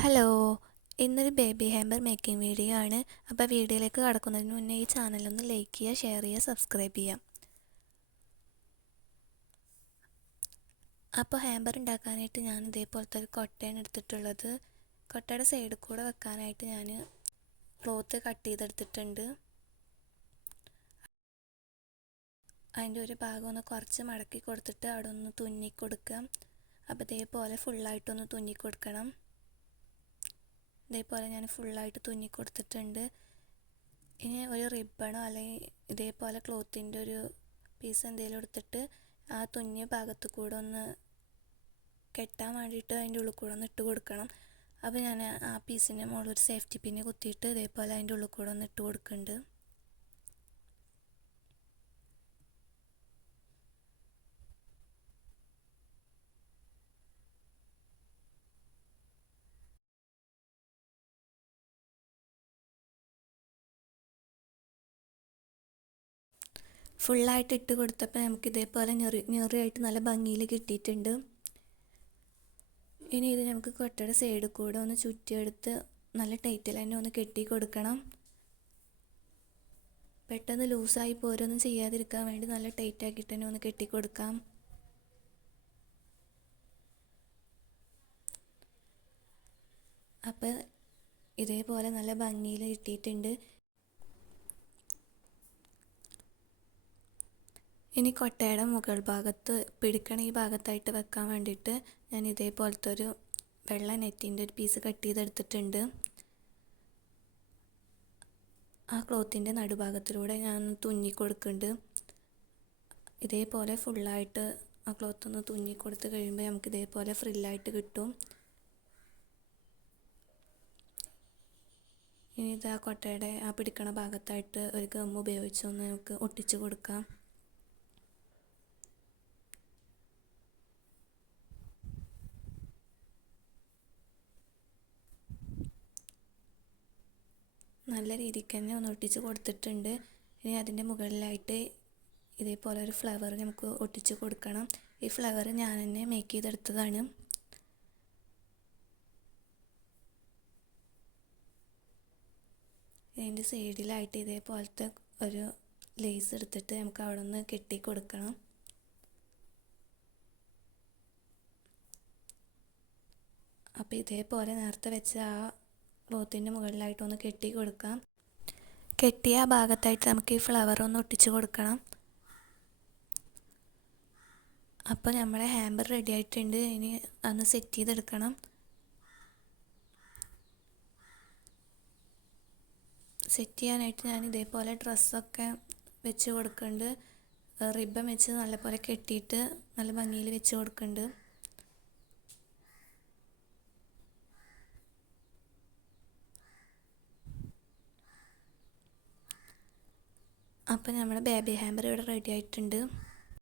Hello, ഇന്നൊരു baby hamper making video ആണ്. അപ്പോൾ വീഡിയോയിലേക്ക് കടക്കുന്നതിന് മുന്നേ ഈ ചാനലൊന്ന് ലൈക്ക് ചെയ്യുക, ഷെയർ ചെയ്യുക, സബ്സ്ക്രൈബ് ചെയ്യാം. അപ്പോൾ ഹാമ്പർ ഉണ്ടാക്കാനായിട്ട് ഞാൻ ഇതേപോലത്തെ ഒരു കൊട്ടയാണ് എടുത്തിട്ടുള്ളത്. കൊട്ടയുടെ സൈഡിൽ കൂടെ വെക്കാനായിട്ട് ഞാൻ ക്ലോത്ത് കട്ട് ചെയ്തെടുത്തിട്ടുണ്ട്. അതിൻ്റെ ഒരു ഭാഗം ഒന്ന് കുറച്ച് മടക്കി കൊടുത്തിട്ട് അവിടെ ഒന്ന് തുന്നി കൊടുക്കാം. അപ്പോൾ ഇതേപോലെ ഫുള്ളായിട്ടൊന്ന് തുന്നി കൊടുക്കണം. ഇതേപോലെ ഞാൻ ഫുള്ളായിട്ട് തുന്നി കൊടുത്തിട്ടുണ്ട്. ഇനി ഒരു റിബണോ അല്ലെങ്കിൽ ഇതേപോലെ ക്ലോത്തിൻ്റെ ഒരു പീസ് എന്തെങ്കിലും എടുത്തിട്ട് ആ തുന്നിയ ഭാഗത്ത് കൂടെ ഒന്ന് കെട്ടാൻ വേണ്ടിയിട്ട് അതിൻ്റെ ഉള്ളിൽ കൂടെ ഒന്ന് ഇട്ട് കൊടുക്കണം. അപ്പോൾ ഞാൻ ആ പീസിൻ്റെ മുകളിൽ ഒരു സേഫ്റ്റി പിന്ന് കുത്തിയിട്ട് ഇതേപോലെ അതിൻ്റെ ഉള്ളിൽ കൂടെ ഒന്ന് ഇട്ട് കൊടുക്കുന്നുണ്ട്. ഫുള്ളായിട്ട് ഇട്ട് കൊടുത്തപ്പോൾ നമുക്ക് ഇതേപോലെ ഞെറിയായിട്ട് നല്ല ഭംഗിയിൽ കിട്ടിയിട്ടുണ്ട്. ഇനി ഇത് നമുക്ക് കൊട്ടയുടെ സൈഡിൽ കൂടെ ഒന്ന് ചുറ്റിയെടുത്ത് നല്ല ടൈറ്റിൽ തന്നെ ഒന്ന് കെട്ടി കൊടുക്കണം. പെട്ടെന്ന് ലൂസായി പോരൊന്നും ചെയ്യാതിരിക്കാൻ വേണ്ടി നല്ല ടൈറ്റാക്കിയിട്ട് തന്നെ ഒന്ന് കെട്ടി കൊടുക്കാം. അപ്പോൾ ഇതേപോലെ നല്ല ഭംഗിയിൽ കിട്ടിയിട്ടുണ്ട്. ഇനി കൊട്ടയുടെ മുകൾ ഭാഗത്ത് പിടിക്കണ ഈ ഭാഗത്തായിട്ട് വെക്കാൻ വേണ്ടിയിട്ട് ഞാൻ ഇതേപോലത്തെ ഒരു വെള്ള നെറ്റിൻ്റെ ഒരു പീസ് കട്ട് ചെയ്തെടുത്തിട്ടുണ്ട്. ആ ക്ലോത്തിൻ്റെ നടുഭാഗത്തിലൂടെ ഞാൻ തുന്നി കൊടുക്കുന്നുണ്ട്. ഇതേപോലെ ഫുള്ളായിട്ട് ആ ക്ലോത്ത് ഒന്ന് തുന്നി കൊടുത്ത് കഴിയുമ്പോൾ നമുക്ക് ഇതേപോലെ ഫ്രില്ലായിട്ട് കിട്ടും. ഇനി ഇത് ആ കൊട്ടയുടെ ആ പിടിക്കണ ഭാഗത്തായിട്ട് ഒരു ഗം ഉപയോഗിച്ചൊന്ന് നമുക്ക് ഒട്ടിച്ചു കൊടുക്കാം. നല്ല രീതിക്ക് തന്നെ ഒന്ന് ഒട്ടിച്ച് കൊടുത്തിട്ടുണ്ട്. ഇനി അതിൻ്റെ മുകളിലായിട്ട് ഇതേപോലെ ഒരു ഫ്ലവർ നമുക്ക് ഒട്ടിച്ച് കൊടുക്കണം. ഈ ഫ്ലവർ ഞാൻ തന്നെ മേക്ക് ചെയ്തെടുത്തതാണ്. ഇതിൻ്റെ സൈഡിലായിട്ട് ഇതേപോലത്തെ ഒരു ലേസ് എടുത്തിട്ട് നമുക്ക് അവിടെ നിന്ന് കെട്ടി കൊടുക്കണം. അപ്പോൾ ഇതേപോലെ നേരത്തെ വെച്ച ആ ക്ലോത്തിൻ്റെ മുകളിലായിട്ടൊന്ന് കെട്ടി കൊടുക്കാം. കെട്ടിയ ആ ഭാഗത്തായിട്ട് നമുക്ക് ഈ ഫ്ലവർ ഒന്ന് ഒട്ടിച്ച് കൊടുക്കണം. അപ്പോൾ നമ്മുടെ ഹാമ്പർ റെഡി ആയിട്ടുണ്ട്. ഇനി അതൊന്ന് സെറ്റ് ചെയ്തെടുക്കണം. സെറ്റ് ചെയ്യാനായിട്ട് ഞാൻ ഇതേപോലെ ഡ്രസ്സൊക്കെ വെച്ച് കൊടുക്കുന്നുണ്ട്. റിബൺ വെച്ച് നല്ലപോലെ കെട്ടിയിട്ട് നല്ല ഭംഗിയിൽ വെച്ച് കൊടുക്കുന്നുണ്ട്. അപ്പോൾ നമ്മുടെ ബേബി ഹാമ്പർ ഇവിടെ റെഡി ആയിട്ടുണ്ട്.